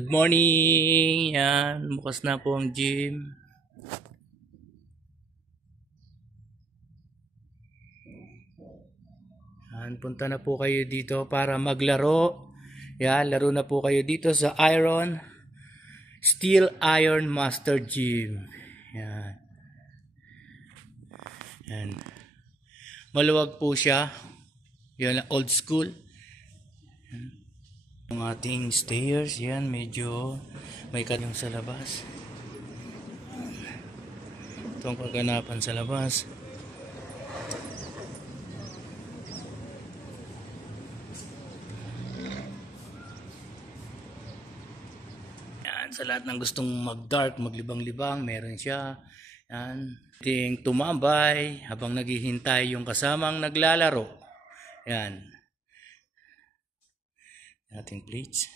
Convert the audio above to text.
Good morning! Yan, bukas na po ang gym. Yan, punta na po kayo dito para maglaro. Yan, laro na po kayo dito sa Steel Iron Master Gym. Yan. Yan. Maluwag po siya. Yan, old school. Yan. Ang ating stairs, yan, medyo may kanyang sa labas. Itong kaganapan sa labas. Yan, sa lahat ng gustong mag-dark, maglibang-libang, meron siya. Yan, ting tumambay habang naghihintay yung kasamang naglalaro. Yan. Ating plates.